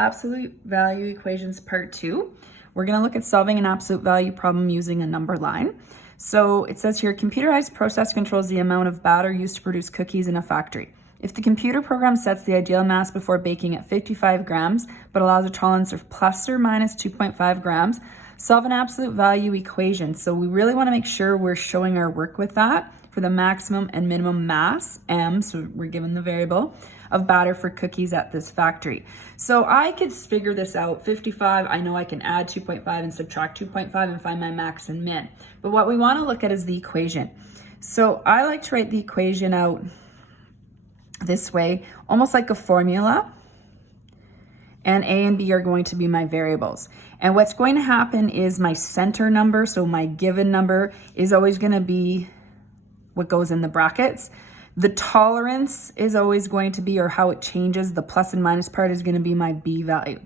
absolute value equations part 2. We're going to look at solving an absolute value problem using a number line. So it says here, computerized process controls the amount of batter used to produce cookies in a factory. If the computer program sets the ideal mass before baking at 55 grams, but allows a tolerance of plus or minus 2.5 grams, solve an absolute value equation. So we really want to make sure we're showing our work with that for the maximum and minimum mass, M, so we're given the variable, of batter for cookies at this factory. So I could figure this out. 55, I know I can add 2.5 and subtract 2.5 and find my max and min. But what we want to look at is the equation. So I like to write the equation out this way, almost like a formula. And A and B are going to be my variables. And what's going to happen is my center number, so my given number, is always going to be what goes in the brackets. The tolerance is always going to be, or how it changes, the plus and minus part is going to be my B value.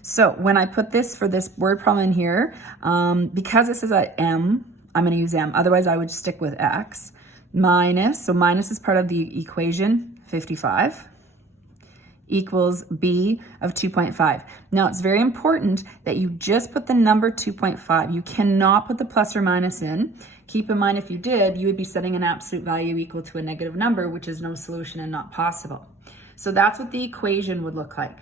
So when I put this for this word problem in here, because this is a M, I'm going to use M. Otherwise, I would stick with X. Minus, so minus is part of the equation, 55, equals B of 2.5. Now, it's very important that you just put the number 2.5. You cannot put the plus or minus in. Keep in mind, if you did, you would be setting an absolute value equal to a negative number, which is no solution and not possible. So that's what the equation would look like.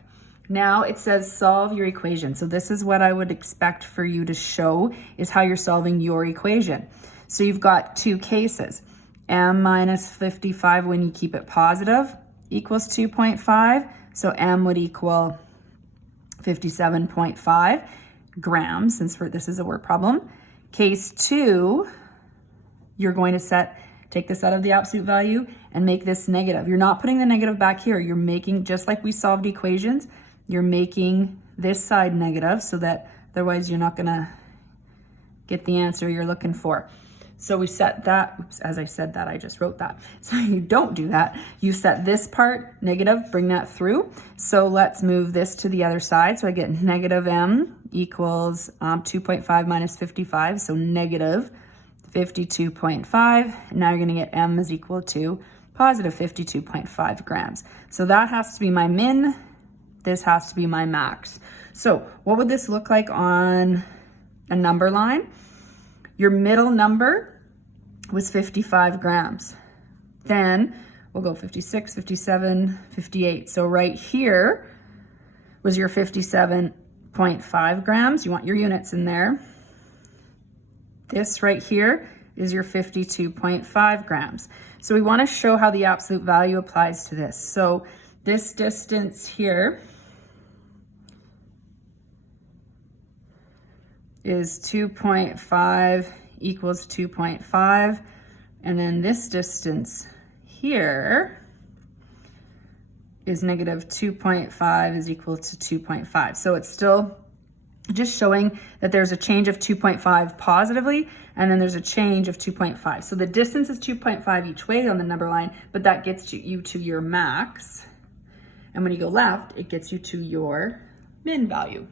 Now it says solve your equation. So this is what I would expect for you to show, is how you're solving your equation. So you've got two cases. M minus 55 when you keep it positive equals 2.5. So M would equal 57.5 grams, since this is a word problem. Case 2, you're going to take this out of the absolute value and make this negative. You're not putting the negative back here. You're making, just like we solved equations, you're making this side negative so that otherwise you're not gonna get the answer you're looking for. So we set that, oops, as I said that, I just wrote that. So you don't do that. You set this part negative, bring that through. So let's move this to the other side. So I get negative M equals 2.5 minus 55, so negative 52.5. Now you're gonna get M is equal to positive 52.5 grams. So that has to be my min, this has to be my max. So what would this look like on a number line? Your middle number was 55 grams. Then we'll go 56, 57, 58. So right here was your 57.5 grams. You want your units in there. This right here is your 52.5 grams. So we want to show how the absolute value applies to this. So this distance here is 2.5 equals 2.5. And then this distance here is negative 2.5 is equal to 2.5. So it's still just showing that there's a change of 2.5 positively, and then there's a change of 2.5. So the distance is 2.5 each way on the number line, but that gets you to your max. And when you go left, it gets you to your min value.